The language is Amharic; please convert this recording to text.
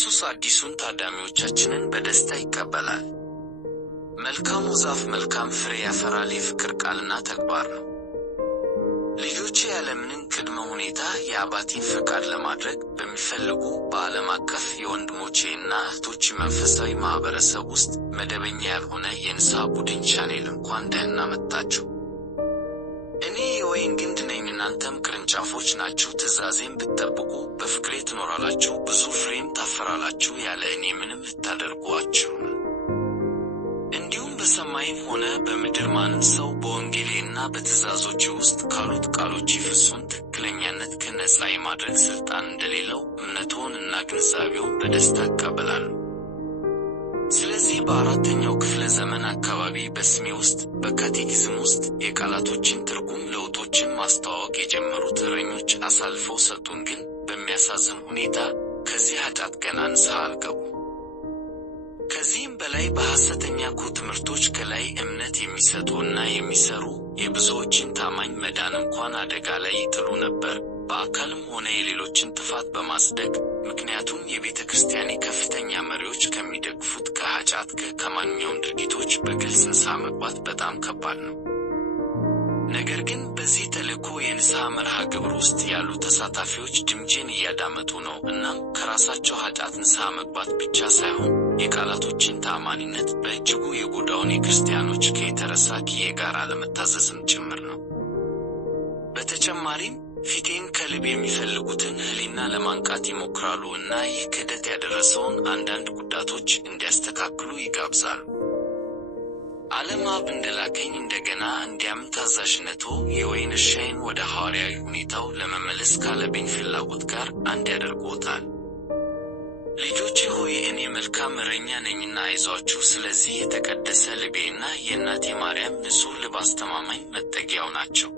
ኢየሱስ አዲሱን ታዳሚዎቻችንን በደስታ ይቀበላል። መልካሙ ዛፍ መልካም ፍሬ ያፈራል የፍቅር ቃልና ተግባር ነው። ልጆቼ ያለምንም ቅድመ ሁኔታ የአባቴን ፈቃድ ለማድረግ በሚፈልጉ በዓለም አቀፍ የወንድሞቼ እና እህቶቼ መንፈሳዊ ማህበረሰብ ውስጥ መደበኛ ያልሆነ የንስሐ ቡድን ቻኔል እንኳን ደህና መጣችሁ። እኔ የወይን ግንድ ነኝ፣ እናንተም ቅርንጫፎች ናችሁ። ትእዛዜን ብትጠብቁ በፍቅሬ ትኖራላችሁ፣ ብዙ ፍሬም ታፈራላችሁ። ያለ እኔ ምንም ልታደርጉ አትችሉም። እንዲሁም በሰማይም ሆነ በምድር ማንም ሰው በወንጌሌና በትእዛዞቼ ውስጥ ካሉት ቃሎች ፍጹም ትክክለኛነት ከነጻ የማድረግ ሥልጣን እንደሌለው እምነትዎን እና ግንዛቤውን በደስታ እቀበላለሁ። ስለዚህ በአራተኛው ክፍለ ዘመን አካባቢ በስሜ ውስጥ በካቴኪዝም ውስጥ የቃላቶችን ትርጉም ለውጦችን ማስተዋወቅ የጀመሩት እረኞች አሳልፈው ሰጡን። ግን በሚያሳዝን ሁኔታ ከዚህ ኃጢአት ገና ንስሐ አልገቡም። ከዚህም በላይ በሐሰተኛ ትምህርቶች ከላይ እምነት የሚሰጡ እና የሚሰሩ የብዙዎችን ታማኝ መዳን እንኳን አደጋ ላይ ይጥሉ ነበር፣ በአካልም ሆነ የሌሎችን ጥፋት በማጽደቅ። ምክንያቱም የቤተ ክርስቲያኔ ከፍተኛ መሪዎች ከሚደግፉት ከኃጢአት ከማንኛውም ድርጊቶች በግልጽ ንስሐ መግባት በጣም ከባድ ነው። ነገር ግን በዚህ ተልእኮ የንስሐ መርሃ ግብር ውስጥ ያሉ ተሳታፊዎች ድምፄን እያዳመጡ ነው። እናም ከራሳቸው ኃጢአት ንስሐ መግባት ብቻ ሳይሆን የቃላቶችን ተአማኒነት በእጅጉ የጎዳውን የክርስቲያኖች ከየተረሳ ኪዬ ጋር አለመታዘዝም ጭምር ነው። በተጨማሪም ፊቴን ከልብ የሚፈልጉትን ሕሊና ለማንቃት ይሞክራሉ እና ይህ ክህደት ያደረሰውን አንዳንድ ጉዳቶች እንዲያስተካክሉ ይጋብዛሉ። ዓለም አብ እንደላከኝ እንደገና እንዲያምን ታዛዥነቶ የወይን እርሻዬን ወደ ሐዋርያዊ ሁኔታው ለመመለስ ካለብኝ ፍላጎት ጋር አንድ ያደርጎታል። ልጆቼ ሆይ እኔ መልካም እረኛ ነኝና አይዟችሁ። ስለዚህ የተቀደሰ ልቤና የእናቴ ማርያም ንጹሕ ልብ አስተማማኝ መጠጊያው ናቸው።